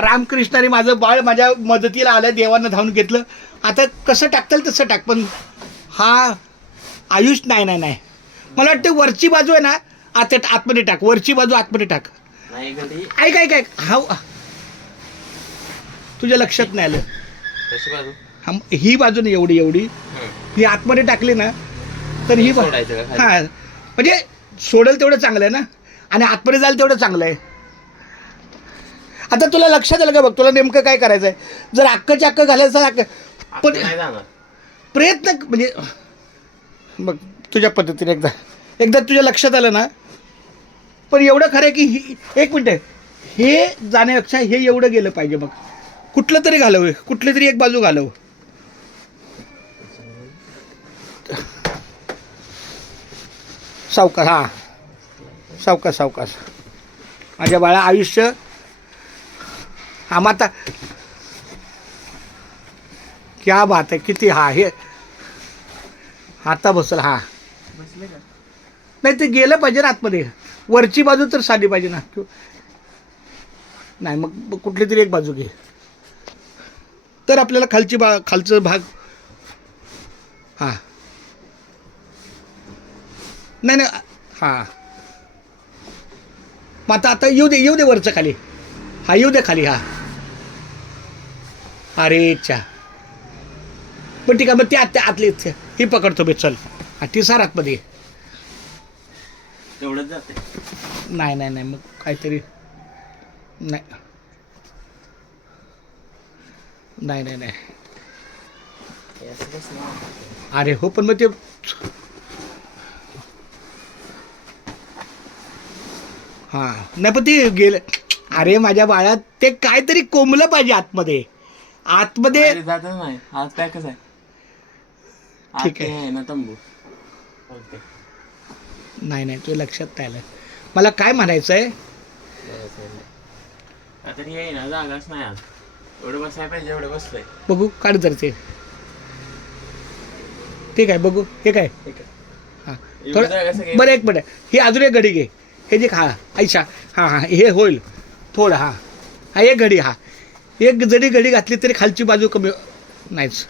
रामकृष्णाने माझं बाळ माझ्या मदतीला आलं, देवानं धावून घेतलं. आता कसं टाकताल तसं टाक, पण हा आयुष नाही नाही नाही. मला वाटतं वरची बाजू आहे ना, आता आतमध्ये टाक, वरची बाजू आतमध्ये टाक. ऐक ऐक ऐक, हा तुझ्या लक्षात नाही आलं. ही बाजू नाही, एवढी एवढी ही आतमध्ये टाकली ना तर ही हां, म्हणजे सोडेल तेवढं चांगलं आहे ना, आणि आतमध्ये जायला तेवढं चांगलं आहे. आता तुला लक्षात आलं का बघ, तुला नेमकं काय करायचं आहे. जर अक्कच्या अक्क घालायचं पण प्रयत्न म्हणजे बघ तुझ्या पद्धतीने एकदा एकदा तुझ्या लक्षात आलं ना. पण एवढं खरं आहे की एक मिनटं, हे जाण्यापेक्षा हे एवढं गेलं पाहिजे. बघ कुठलं तरी घालवं, कुठली तरी एक बाजू घालव. सावकाश, हां सावकाश सावकाश. माझ्या बाळा आयुष्य हा माता क्या बात आहे. किती हा हे आता बसल. हा नाही ते गेलं पाहिजे ना आतमध्ये. वरची बाजू तर साधी पाहिजे ना. नाही मग कुठली तरी एक बाजू घे, तर आपल्याला खालचं भाग. हां नाही नाही हां, मग आता येऊ दे वरचं खाली. हा येऊ दे खाली. हा अरे चा, पण ठीक आहे. मग ते आतले ही पकडतो बे. चल ती सार आतमध्ये तेवढंच जाते. नाही नाही नाही, मग काहीतरी नाही नाही नाही नाही. अरे हो, पण मग ते हां नाही, पण ते गेलं. अरे माझ्या बाळात ते काहीतरी कोंबलं पाहिजे आतमध्ये. आतमध्ये जातच नाही. आज पॅकच आहे. ठीक आहे ना तंबू. नाही नाही, तुझ्या लक्षात नाही आलं. मला काय म्हणायचं आहे, आता हे ना जागाच नाही. आज एवढं बसायला पाहिजे, एवढं बसलंय. बघू काढ जर ते. ठीक आहे बघू. हे काय हां थोडं बरं, एक मिनिट. ही अजून एक घडी घे. हे जे हां आयशा, हां हां हे होईल थोडं. हां हा एक घडी. हा एक जरी घडी घातली तरी खालची बाजू कमी नाहीच.